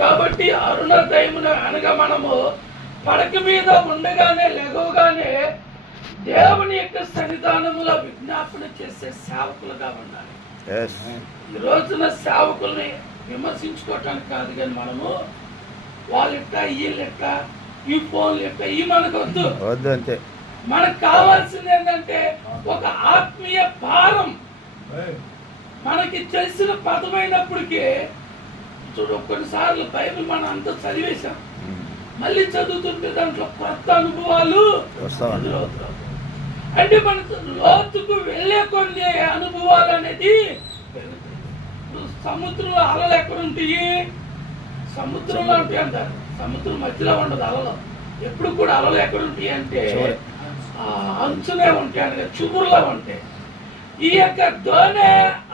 కాబట్టి అరుణోదయమున అనగా మనము పడక మీద ఉండగానే లెగవగానే దేవుని యొక్క సన్నిధానములో విజ్ఞాపన చేసే సేవకులుగా ఉండాలి. ఈ రోజున సేవకుల్ని విమర్శించుకోవటానికి కాదు, కానీ మనము వాళ్ళెట్ట వీళ్ళెట్ట ఈ ఫోన్లు ఎట్ట ఈ మనకు వద్దు. అంతే. మనకు కావాల్సింది ఏంటంటే ఒక ఆత్మీయ భారం. మనకి తెలిసిన పదమైనప్పటికీ చూడు, కొన్నిసార్లు బైబిల్ మనం అంతా చదివేశాం, మళ్ళీ చదువుతుంటే దాంట్లో కొత్త అనుభవాలు అంటే మనకు లోతుకు వెళ్ళే కొన్ని అనుభవాలు అనేది ఇప్పుడు సముద్రంలో అలలు ఎక్కడ ఉంటాయి? సముద్రంలో ఉంటాయి అంటారు. సముద్రం మధ్యలో ఉండదు అలలు. ఎప్పుడు కూడా అలలు ఎక్కడ ఉంటాయి అంటే అంచునే ఉంటాయి అనగా చుబురులో ఉంటాయి. ఈ యొక్క దోణె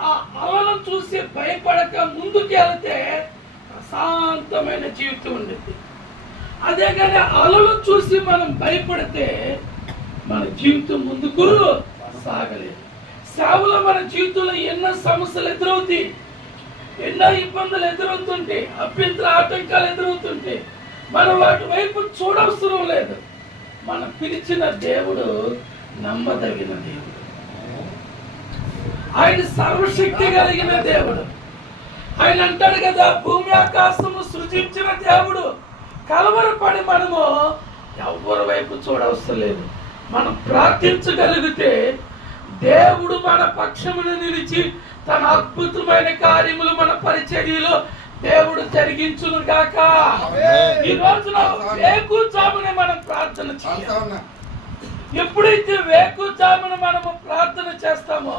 ఆ అలలను చూసి భయపడక ముందుకు వెళితే ప్రశాంతమైన జీవితం ఉండేది. అదే కానీ అలలు చూసి మనం భయపడితే మన జీవితం ముందుకు సాగలేదు. సేవలో మన జీవితంలో ఎన్నో సమస్యలు ఎదురవుతాయి, ఎన్నో ఇబ్బందులు ఎదురవుతుంటే, అభ్యంతర ఆటంకాలు ఎదురవుతుంటే మనం వాటి వైపు చూడవసరం లేదు. మనం పిలిచిన దేవుడు నమ్మదగిన దేవుడు, ఆయన సర్వశక్తి కలిగిన దేవుడు. ఆయన అంటాడు కదా, భూమి ఆకాశము సృజించిన దేవుడు. కలవరపడి మనము ఎవరి వైపు చూడవసరం లేదు. మనం ప్రార్థించగలిగితే దేవుడు మన పక్షమును నిలిచి తన అద్భుతమైన కార్యములు మన పరిచర్యలో దేవుడు జరిగించును గాక. ఈ రోజున వేకుజామున మనం ప్రార్థన చేయాలి. ఎప్పుడైతే వేకుజామున మనము ప్రార్థన చేస్తామో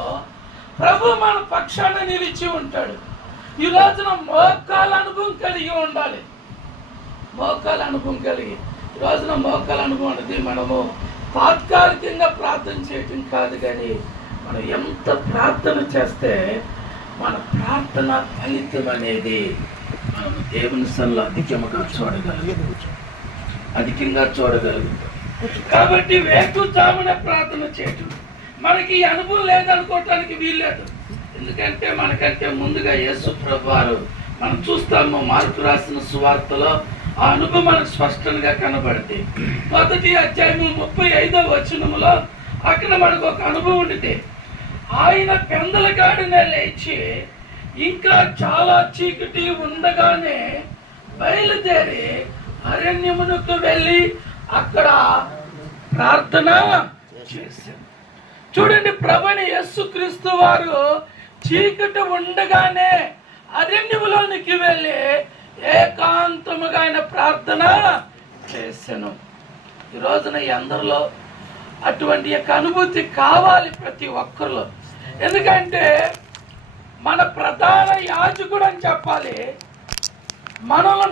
ప్రభు మన పక్షాన నిలిచి ఉంటాడు. ఈ రోజున మోకాల అనుభవం కలిగి ఉండాలి. మోకాల అనుభవం కలిగి ఈ రోజున మోకాల అనుభవం అనేది మనము తాత్కాలికంగా ప్రార్థన చేయటం కాదు, కానీ మనం ఎంత ప్రార్థన చేస్తే మన ప్రార్థన ఫలితం అనేది మనం దేవుని సన్నిధిలో అధికంగా చూడగలుగుతాం. కాబట్టి వేకుజామున ప్రార్థన చేయటం మనకి ఈ అనుభవం లేదనుకోవటానికి వీల్లేదు. ఎందుకంటే మనకంటే ముందుగా యేసు ప్రభువారు మనం చూస్తాము, మార్కు రాసిన సువార్తలో ఆ అనుభవం మనకు స్పష్టంగా కనబడుతుంది. మొదటి అధ్యాయము 35వ వచనములో అక్కడ మనకు ఒక అనుభవం ఉంది. ఆయన పెందలగాడినే లేచి ఇంకా చాలా చీకటి ఉండగానే బయలుదేరి అరణ్యమునకు వెళ్ళి అక్కడ ప్రార్థన చేశారు. చూడండి, ప్రభువైన యేసుక్రీస్తు వారు చీకటి ఉండగానే అరణ్యములోనికి వెళ్ళి ఏకాంతముగా ఆయన ప్రార్థన చేశాను. ఈ రోజున అందరిలో అటువంటి యొక్క అనుభూతి కావాలి ప్రతి ఒక్కరిలో. ఎందుకంటే మన ప్రధాన యాజకుడు అని చెప్పాలి. మనలో